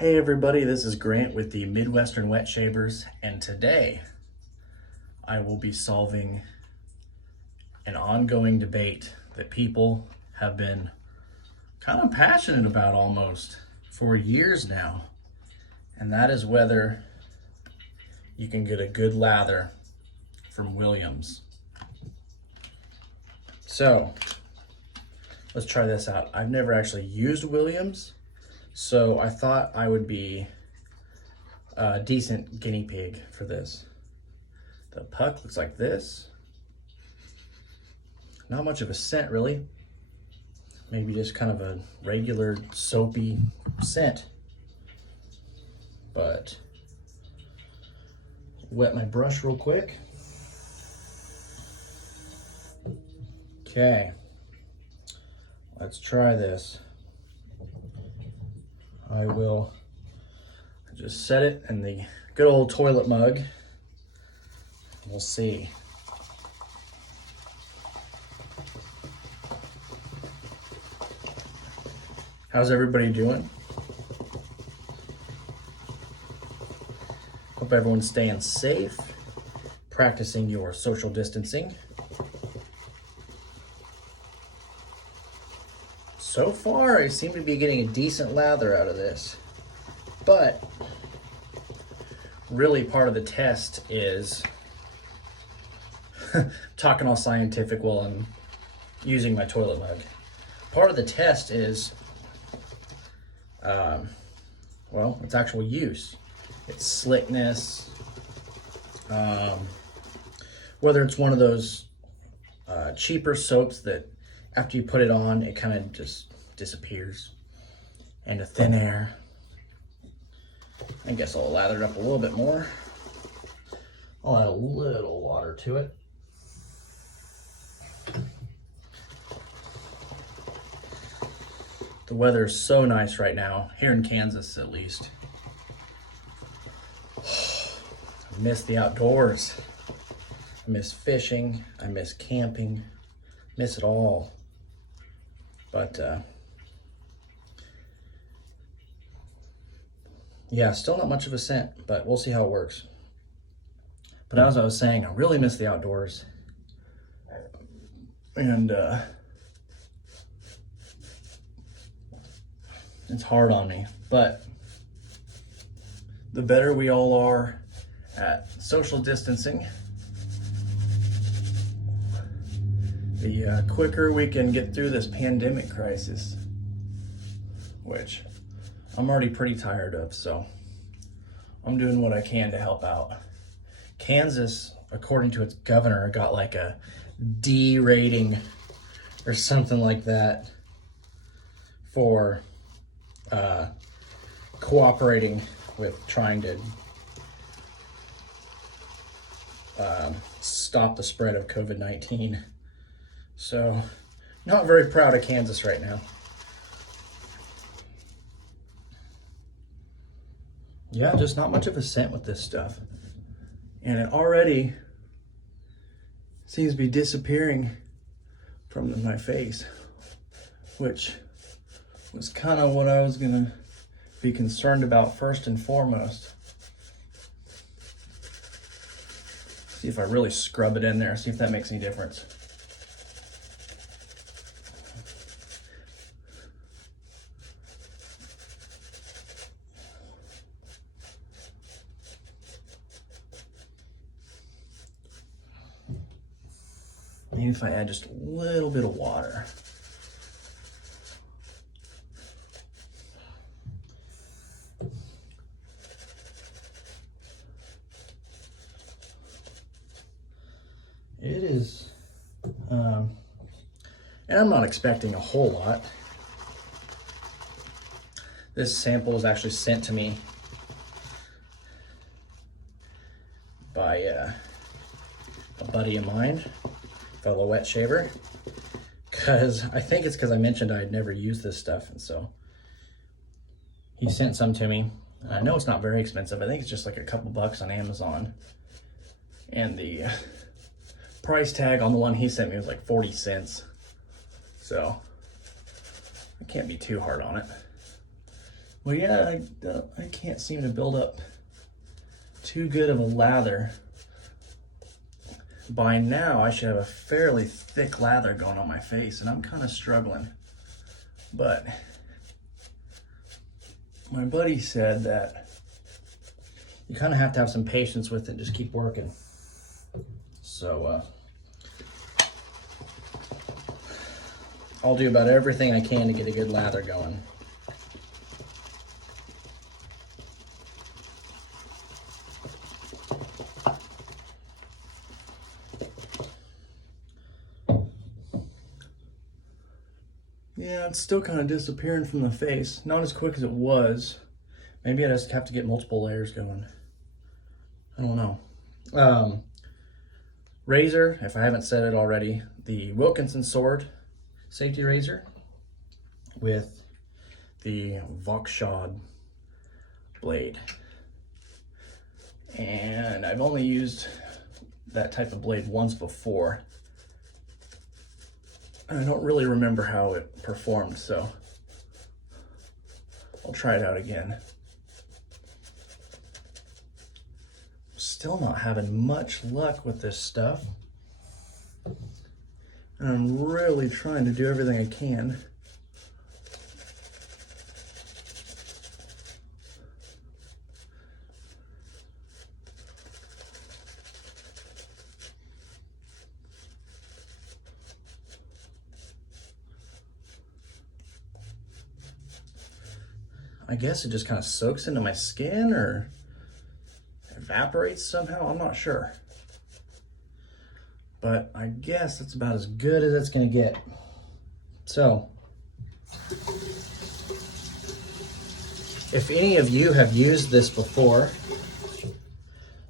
Hey everybody, this is Grant with the Midwestern Wet Shavers, and today I will be solving an ongoing debate that people have been kind of passionate about almost for years now, and that is whether you can get a good lather from Williams. So let's try this out. I've never actually used Williams, so I thought I would be a decent guinea pig for this. The puck looks like this. Not much of a scent really. Maybe just kind of a regular soapy scent. But wet my brush real quick. Okay, let's try this. I will just set it in the good old toilet mug. We'll see. How's everybody doing? Hope everyone's staying safe, practicing your social distancing. So far, I seem to be getting a decent lather out of this, but really part of the test is talking all scientific while I'm using my toilet mug. Part of the test is, well, its actual use, its slickness, whether it's one of those cheaper soaps that after you put it on, it kind of just disappears into thin air. I guess I'll lather it up a little bit more. I'll add a little water to it. The weather is so nice right now, here in Kansas at least. I miss the outdoors. I miss fishing. I miss camping. Miss it all. But yeah, still not much of a scent, but we'll see how it works. But as I was saying, I really miss the outdoors. And it's hard on me, but the better we all are at social distancing, the quicker we can get through this pandemic crisis, which I'm already pretty tired of, so I'm doing what I can to help out. Kansas, according to its governor, got like a D rating or something like that for cooperating with trying to stop the spread of COVID-19. So, not very proud of Kansas right now. Yeah, just not much of a scent with this stuff. And it already seems to be disappearing from my face, which was kind of what I was gonna be concerned about first and foremost. See if I really scrub it in there, see if that makes any difference. Maybe if I add just a little bit of water. It is, and I'm not expecting a whole lot. This sample was actually sent to me by a buddy of mine, fellow wet shaver, because I think it's because I mentioned I had never used this stuff, and so he sent some to me. I know it's not very expensive. I think it's just like a couple bucks on Amazon, and the price tag on the one he sent me was like 40 cents. So I can't be too hard on it. Well, yeah, I can't seem to build up too good of a lather. By now, I should have a fairly thick lather going on my face, and I'm kind of struggling. But my buddy said that you kind of have to have some patience with it, just keep working. So I'll do about everything I can to get a good lather going. Yeah, it's still kind of disappearing from the face. Not as quick as it was. Maybe I just have to get multiple layers going. I don't know. Razor, if I haven't said it already, the Wilkinson Sword safety razor with the Vokshad blade. And I've only used that type of blade once before. I don't really remember how it performed, so I'll try it out again. Still not having much luck with this stuff. And I'm really trying to do everything I can. I guess it just kind of soaks into my skin or evaporates somehow. I'm not sure. But I guess that's about as good as it's going to get. So, if any of you have used this before,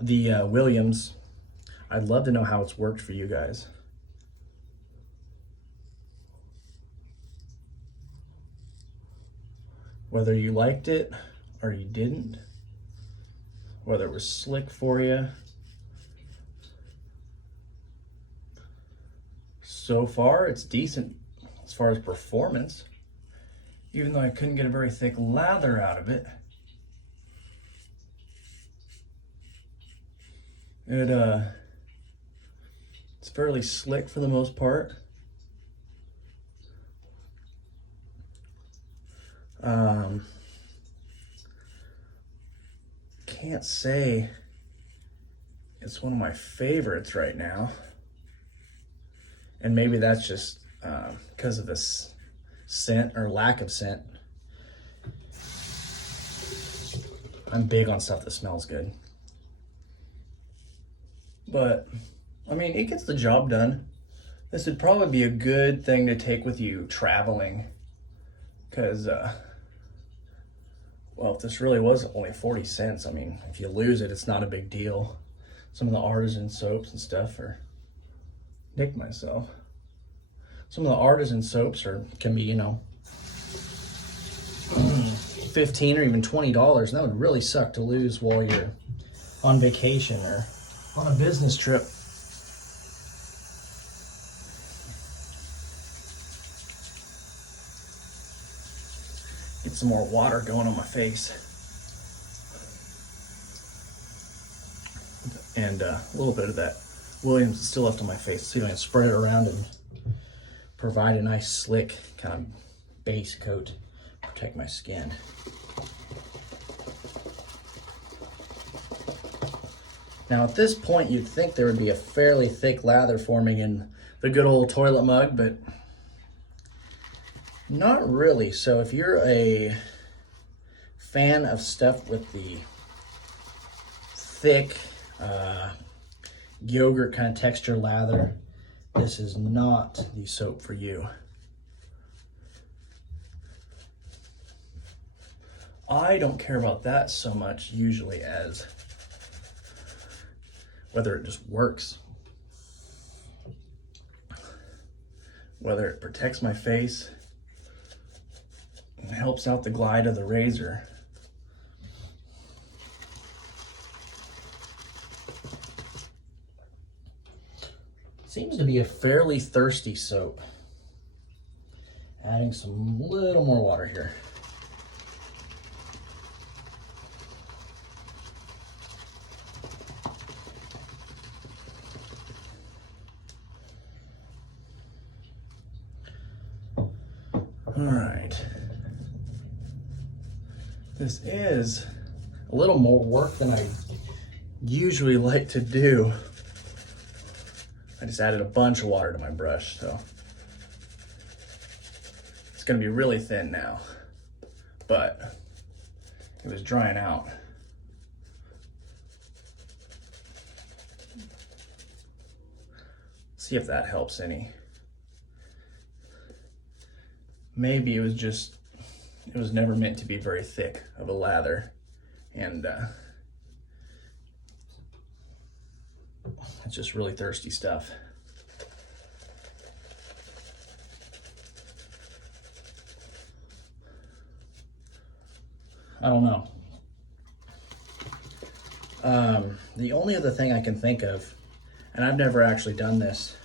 the Williams, I'd love to know how it's worked for you guys. Whether you liked it or you didn't, whether it was slick for you. So far, it's decent as far as performance, even though I couldn't get a very thick lather out of it. It's fairly slick for the most part. Can't say it's one of my favorites right now. And maybe that's just because of this scent or lack of scent. I'm big on stuff that smells good. But, I mean, it gets the job done. This would probably be a good thing to take with you traveling. Because, well, if this really was only 40 cents, I mean, if you lose it, it's not a big deal. Some of the artisan soaps and stuff are, nicked myself. Some of the artisan soaps can be, you know, $15 or even $20, and that would really suck to lose while you're on vacation or on a business trip. Get some more water going on my face. And a little bit of that Williams is still left on my face, so you can spread it around and provide a nice slick kind of base coat, protect my skin. Now at this point you'd think there would be a fairly thick lather forming in the good old toilet mug, but not really. So if you're a fan of stuff with the thick yogurt kind of texture lather, this is not the soap for you. I don't care about that so much usually as whether it just works, whether it protects my face and helps out the glide of the razor. Seems to be a fairly thirsty soap. Adding some little more water here. All right. This is a little more work than I usually like to do. I just added a bunch of water to my brush, so it's gonna be really thin now, but it was drying out. See if that helps any. Maybe it was never meant to be very thick of a lather, and it's just really thirsty stuff. I don't know. The only other thing I can think of, and I've never actually done this,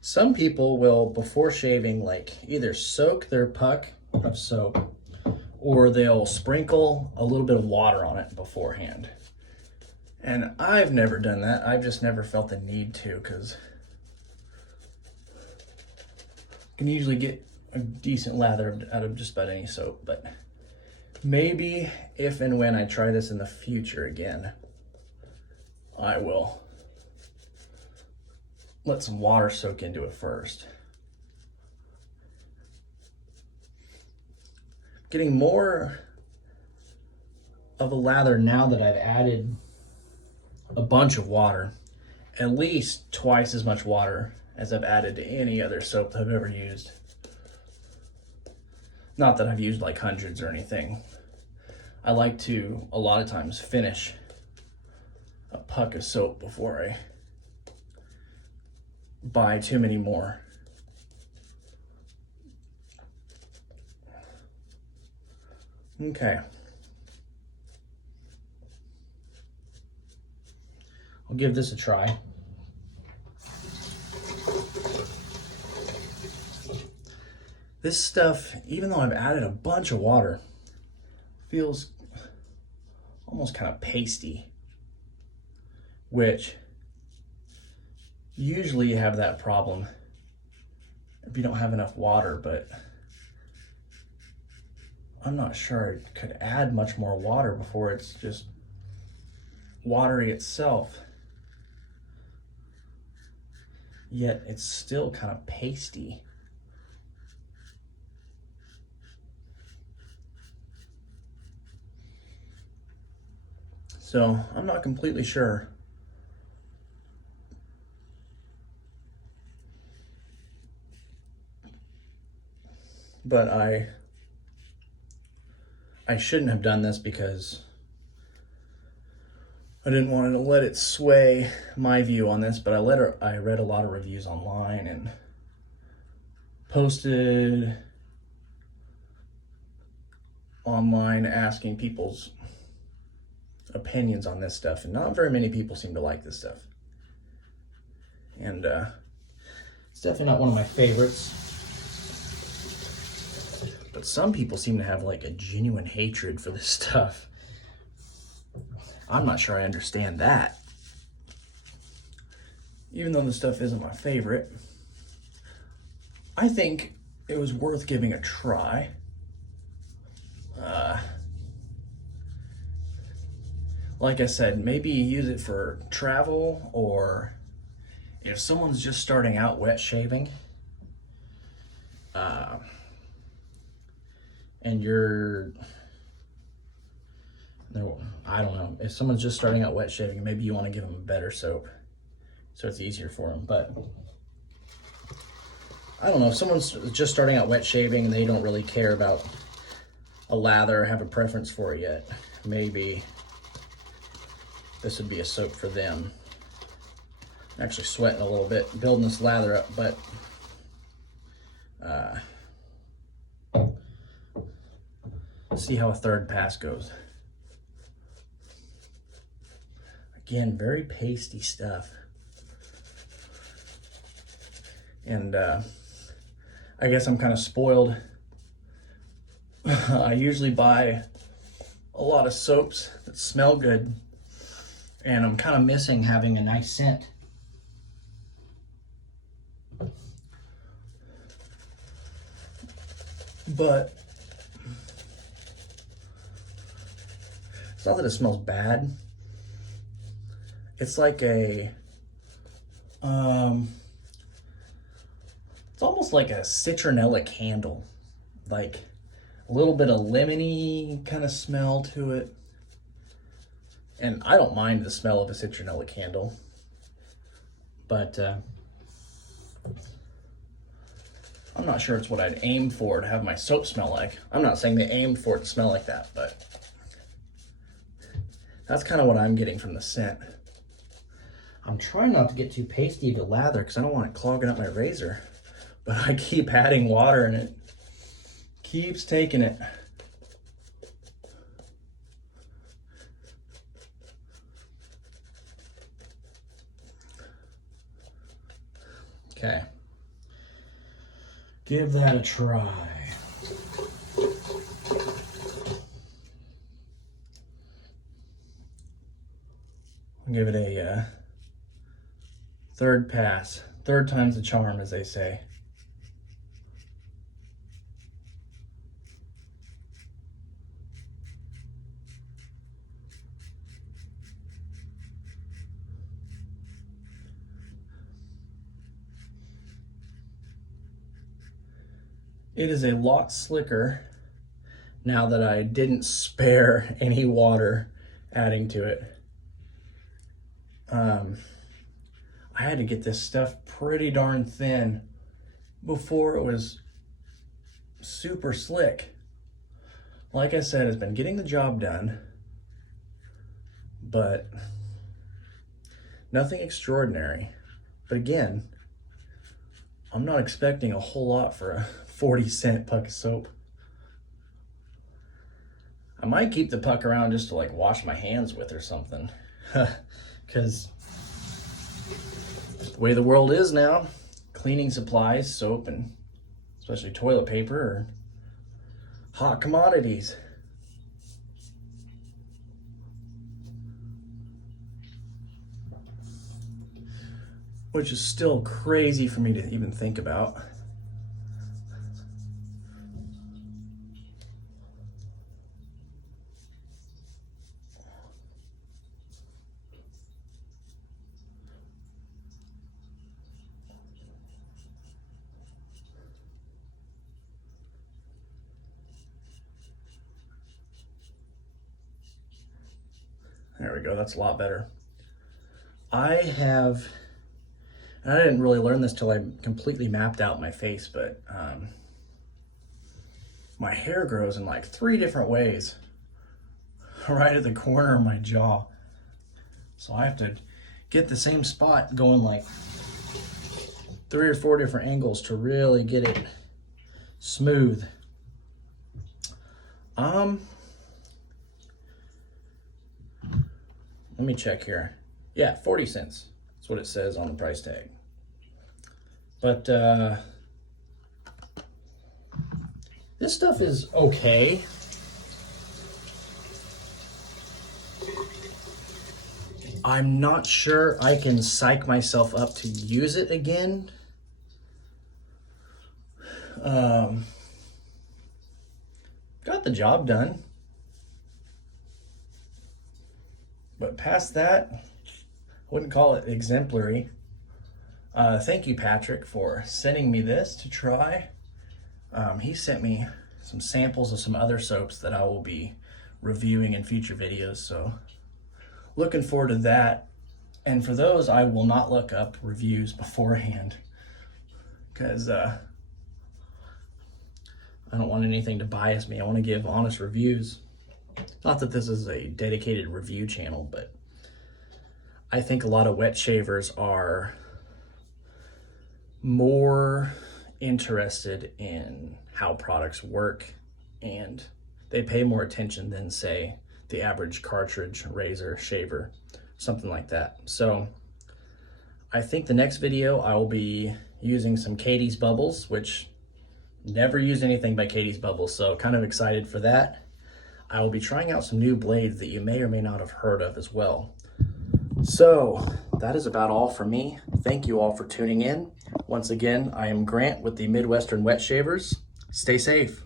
some people will, before shaving, like either soak their puck of soap or they'll sprinkle a little bit of water on it beforehand. And I've never done that. I've just never felt the need to, because you can usually get a decent lather out of just about any soap. But maybe if and when I try this in the future again, I will let some water soak into it first. Getting more of a lather now that I've added a bunch of water, at least twice as much water as I've added to any other soap that I've ever used. Not that I've used like hundreds or anything. I like to, a lot of times, finish a puck of soap before I buy too many more. Okay. I'll give this a try. This stuff, even though I've added a bunch of water, feels almost kind of pasty, which usually you have that problem if you don't have enough water, but I'm not sure I could add much more water before it's just watery itself. Yet it's still kind of pasty. So I'm not completely sure. But I shouldn't have done this because I didn't want to let it sway my view on this, but I read a lot of reviews online and posted online asking people's opinions on this stuff, and not very many people seem to like this stuff. And it's definitely not one of my favorites. But some people seem to have like a genuine hatred for this stuff. I'm not sure I understand that. Even though this stuff isn't my favorite, I think it was worth giving a try. Like I said, maybe you use it for travel, or if someone's just starting out wet shaving, and I don't know, if someone's just starting out wet shaving, maybe you want to give them a better soap so it's easier for them. But I don't know, if someone's just starting out wet shaving and they don't really care about a lather or have a preference for it yet, maybe this would be a soap for them. I'm actually sweating a little bit building this lather up, but see how a third pass goes. Again, very pasty stuff. And I guess I'm kind of spoiled. I usually buy a lot of soaps that smell good, and I'm kind of missing having a nice scent. But it's not that it smells bad. It's like a, it's almost like a citronella candle. Like a little bit of lemony kind of smell to it. And I don't mind the smell of a citronella candle. But I'm not sure it's what I'd aim for to have my soap smell like. I'm not saying they aimed for it to smell like that, but that's kind of what I'm getting from the scent. I'm trying not to get too pasty to lather because I don't want it clogging up my razor. But I keep adding water and it keeps taking it. Okay. Give that a try. I'll give it a third pass. Third time's the charm, as they say. It is a lot slicker now that I didn't spare any water adding to it. I had to get this stuff pretty darn thin before it was super slick. Like I said, it's been getting the job done, but nothing extraordinary. But again, I'm not expecting a whole lot for a 40-cent puck of soap. I might keep the puck around just to like wash my hands with or something. Because the way the world is now, cleaning supplies, soap, and especially toilet paper are hot commodities. Which is still crazy for me to even think about. There we go, that's a lot better. I didn't really learn this till I completely mapped out my face, but my hair grows in like 3 different ways right at the corner of my jaw. So I have to get the same spot going like 3 or 4 different angles to really get it smooth. Let me check here. Yeah, 40 cents. That's what it says on the price tag. But this stuff is okay. I'm not sure I can psych myself up to use it again. Got the job done. But past that, I wouldn't call it exemplary. Thank you, Patrick, for sending me this to try. He sent me some samples of some other soaps that I will be reviewing in future videos, so looking forward to that. And for those, I will not look up reviews beforehand because I don't want anything to bias me. I want to give honest reviews. Not that this is a dedicated review channel, but I think a lot of wet shavers are more interested in how products work and they pay more attention than, say, the average cartridge razor shaver, something like that. So I think the next video I will be using some Katie's Bubbles, which never used anything by Katie's Bubbles, so kind of excited for that. I will be trying out some new blades that you may or may not have heard of as well. So that is about all for me. Thank you all for tuning in. Once again, I am Grant with the Midwestern Wet Shavers. Stay safe.